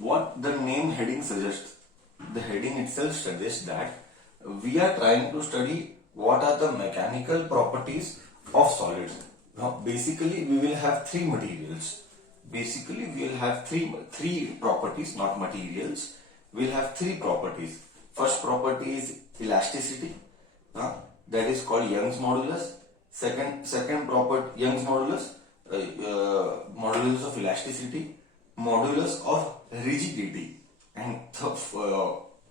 what the name heading suggests, the heading itself suggests that we are trying to study what are the mechanical properties of solids. Now, basically, we will have three materials. Basically, we will have three properties, not materials. We'll have three properties. First property is elasticity. That is called Young's modulus. Second property, Young's modulus, modulus of elasticity, modulus of rigidity, and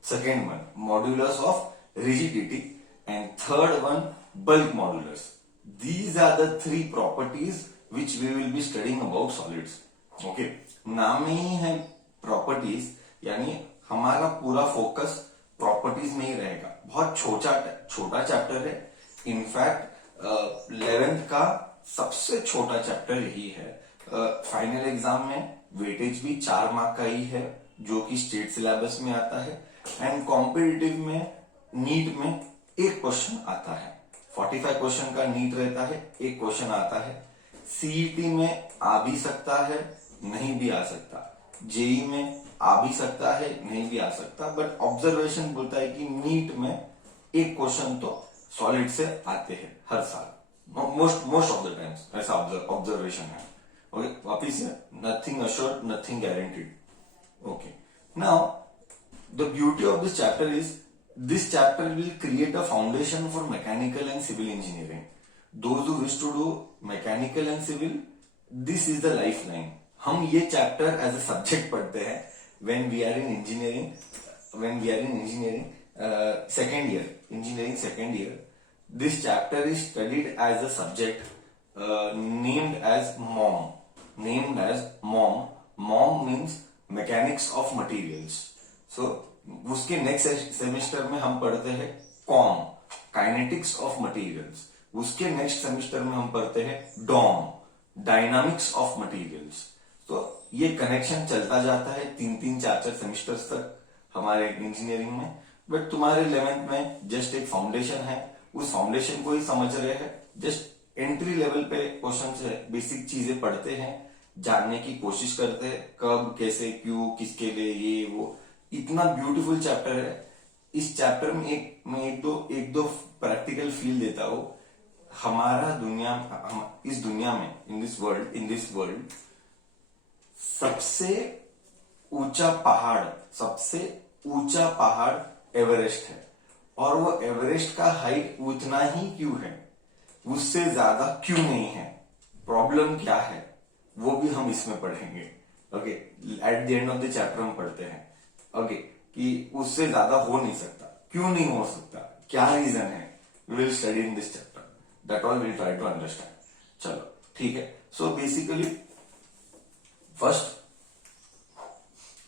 second one, modulus of rigidity, and third one, bulk modulus. These are the three properties which we will be studying about solids. Okay, नाम में ही है properties, यानी हमारा पूरा focus properties में ही रहेगा. बहुत छोटा चैप्टर है. इनफैक्ट 11th का सबसे छोटा चैप्टर यही है. फाइनल एग्जाम में वेटेज भी 4 मार्क का ही है, जो कि स्टेट सिलेबस में आता है. एंड कॉम्पिटिटिव में, नीट में एक क्वेश्चन आता है. 45 क्वेश्चन का नीट रहता है, एक क्वेश्चन आता है. सीईटी में आ भी सकता है, नहीं भी आ सकता. जेई में आ भी सकता है, नहीं भी आ सकता. बट ऑब्जर्वेशन बोलता है कि नीट में एक क्वेश्चन तो सॉलिड से आते हैं हर साल, मोस्ट ऑफ द टाइम्स. ऐसा ऑब्जर्वेशन है. ओके, वापिस है, nothing assured, nothing guaranteed. Okay, now the beauty of this chapter is this chapter will create a foundation for mechanical and civil engineering. Those who wish to do mechanical and civil, this is the lifeline. हम ये chapter as a subject पढ़ते हैं when we are in engineering, second year, engineering second year. This chapter is studied as a subject named as MOM. MOM means mechanics of materials. So उसके next semester में हम पढ़ते हैं com, kinetics of materials. उसके next semester में हम पढ़ते हैं डॉम, डायनामिक्स ऑफ मटेरियल्स. तो ये कनेक्शन चलता जाता है 3-4 सेमेस्टर्स तक हमारे इंजीनियरिंग में. बट तुम्हारे 11th में जस्ट एक फाउंडेशन है, उस फाउंडेशन को ही समझ रहे हैं. जस्ट एंट्री लेवल पे क्वेश्चन है, बेसिक चीजें पढ़ते हैं, जानने की कोशिश करते हैं, कब, कैसे, क्यों, किसके लिए, ये वो. इतना ब्यूटीफुल चैप्टर है. इस चैप्टर में एक दो प्रैक्टिकल फील देता हूं. हमारा इस दुनिया में, इन दिस वर्ल्ड सबसे ऊंचा पहाड़ एवरेस्ट है. और वो एवरेस्ट का हाइट उतना ही क्यों है, उससे ज्यादा क्यों नहीं है, प्रॉब्लम क्या है, वो भी हम इसमें पढ़ेंगे. Okay, at the end of the chapter हम पढ़ते हैं. ओके, कि उससे ज्यादा हो नहीं सकता, क्यों नहीं हो सकता, क्या रीजन है. We will study in this chapter. That all will try to understand. चलो ठीक है. So basically first,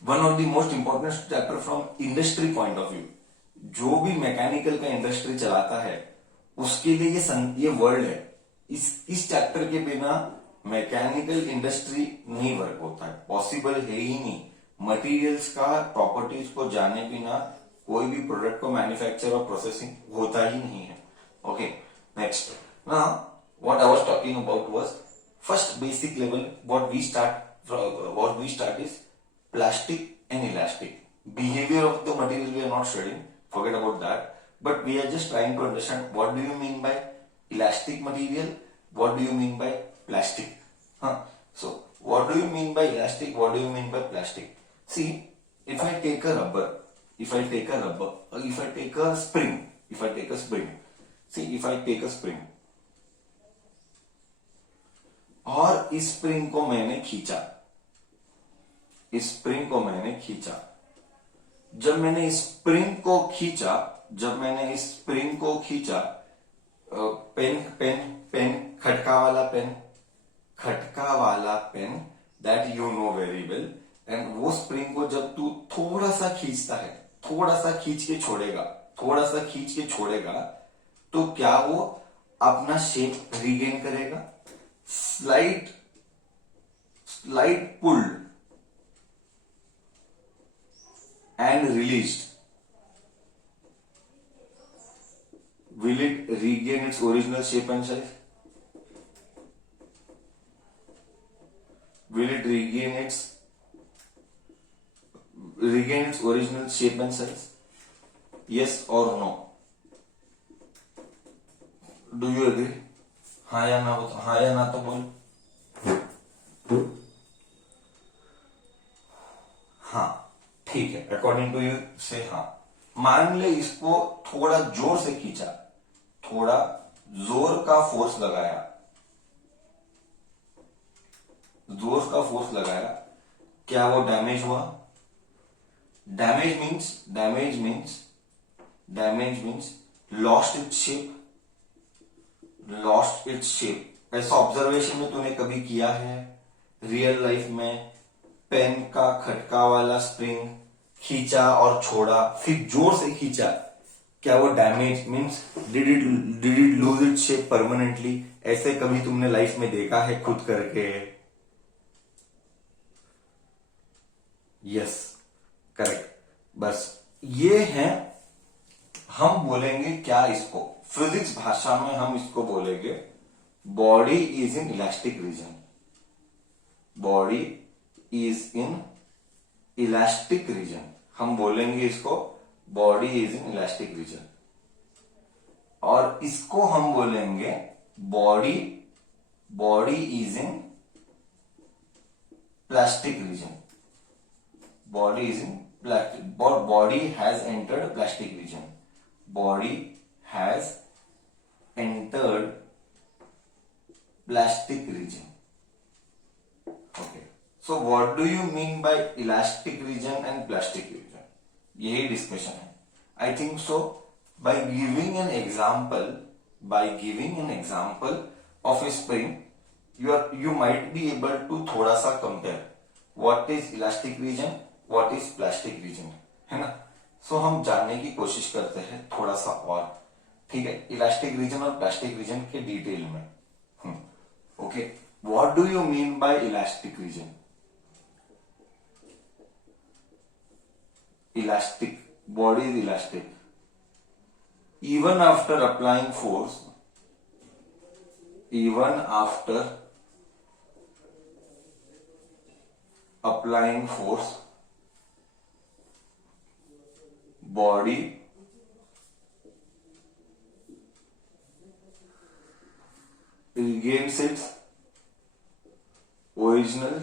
one of the most important chapter from industry point of view. जो भी मैकेनिकल का इंडस्ट्री चलाता है उसके लिए ये वर्ल्ड है. इस चैप्टर के बिना मैकेनिकल इंडस्ट्री नहीं वर्क होता है, पॉसिबल है ही नहीं. मटेरियल्स का प्रॉपर्टीज को जाने बिना कोई भी प्रोडक्ट को मैन्युफैक्चर और प्रोसेसिंग होता ही नहीं है. Okay, next. Now what I was talking about was first basic level. What we start is plastic and elastic. Behaviour of the material we are not studying, forget about that. But we are just trying to understand what do you mean by elastic material, what do you mean by plastic. So what do you mean by elastic, what do you mean by plastic? See, if I take a spring, और इस spring को मैंने खींचा, जब मैंने इस spring को खींचा, पेन खटका वाला pen that you know very well. And वो स्प्रिंग को जब तू थोड़ा सा खींचता है, थोड़ा सा खींच के छोड़ेगा, तो क्या वो अपना शेप रीगेन करेगा? Slight pulled and released, will it regain its original shape and size? Will it regain its regain its original shape and size? Yes or no? Do you agree? हाँ या ना बताओ, हाँ या ना तो बोल। हाँ ठीक है, अकॉर्डिंग टू यू से हाँ। मान ले इसको थोड़ा जोर से खींचा, थोड़ा जोर का फोर्स लगाया, जोर का फोर्स लगाया, क्या वो डैमेज हुआ? Damage means lost its shape, lost its shape. ऐसा ऑब्जर्वेशन में तूने कभी किया है रियल लाइफ में? पेन का खटका वाला स्प्रिंग खींचा और छोड़ा, फिर जोर से खींचा, क्या वो damage means did it lose it shape permanently? ऐसे कभी तुमने लाइफ में देखा है खुद करके? Yes, correct. बस ये है, हम बोलेंगे क्या इसको, फिजिक्स भाषा में हम इसको बोलेंगे body is in elastic region. Body is in elastic region, हम बोलेंगे इसको body is in elastic region. और इसको हम बोलेंगे body is in plastic region. Body is in plastic, body has entered plastic region. Body has entered plastic region. Okay, so what do you mean by elastic region and plastic region? यही discussion है। I think so by giving an example of a spring, you might be able to थोड़ा सा compare what is elastic region, what is plastic region, है ना? सो हम जानने की कोशिश करते हैं थोड़ा सा और, ठीक है, इलास्टिक रीजन और प्लास्टिक रीजन के डिटेल में। Okay, what do you mean by elastic region? Elastic, body is elastic even after applying force, even after applying force, body regains its original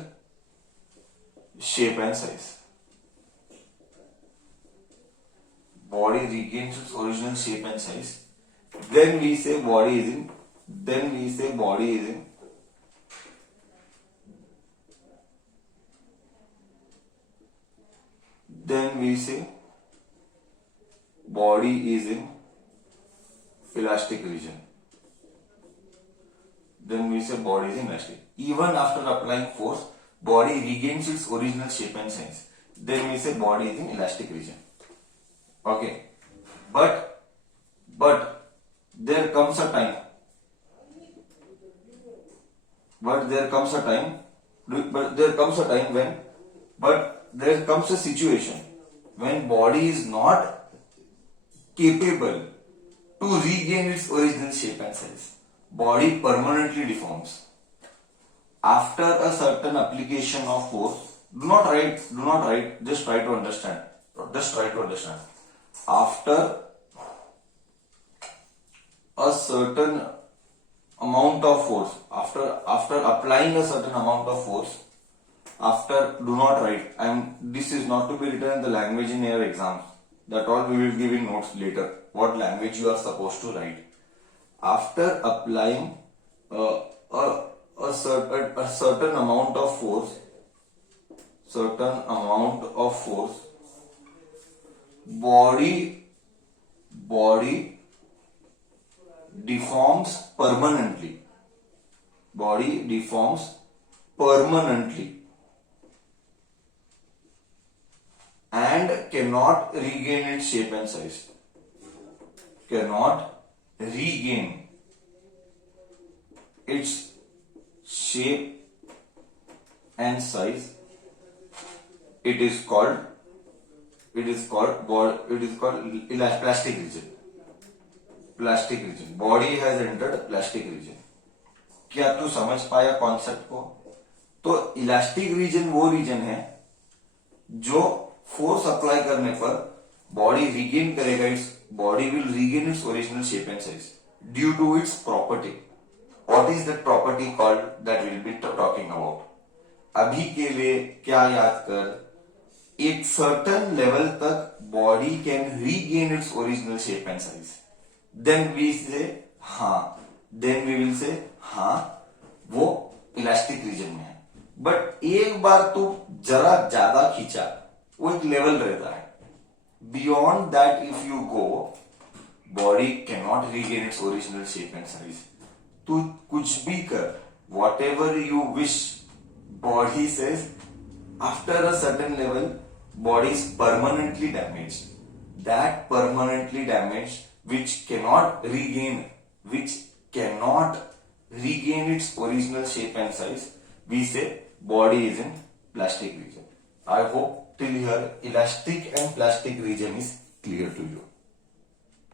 shape and size. Body regains its original shape and size. Then we say body is in. Then we say body is in. Then we say body is in elastic region. Then we say body is in elastic. Even after applying force, body regains its original shape and size. Then we say body is in elastic region. Okay, but there comes a time. But there comes a time there comes a situation when body is not capable to regain its original shape and size. Body permanently deforms after a certain application of force. Do not write, just try to understand. After a certain amount of force, after applying a certain amount of force, do not write, this is not to be written in the language in your exams, that all we will give in notes later, what language you are supposed to write. After applying a certain amount of force, body deforms permanently. Body deforms permanently and cannot regain its shape and size. Cannot regain its shape and size. It is called plastic region. Plastic region. Body has entered plastic region. क्या तू समझ पाया concept को? तो elastic reason वो reason है जो force apply करने पर बॉडी रिगेन करेगा, its body will regain its original shape and size due to its property. What is that property called, that will be talking about. अभी के लिए क्या याद कर, एक सर्टन लेवल तक body can regain its original shape and size. Then we say then we will say वो elastic reason में है. बट एक बार तो जरा ज्यादा खींचा, वो एक लेवल रहता है. Beyond that if you go, body can not regain its original shape and size. तू कुछ भी कर, what ever you wish, body says after a certain level body is permanently damaged. That permanently damaged which cannot regain its original shape and size, we say body is in plastic region. I hope till here elastic and plastic region is clear to you.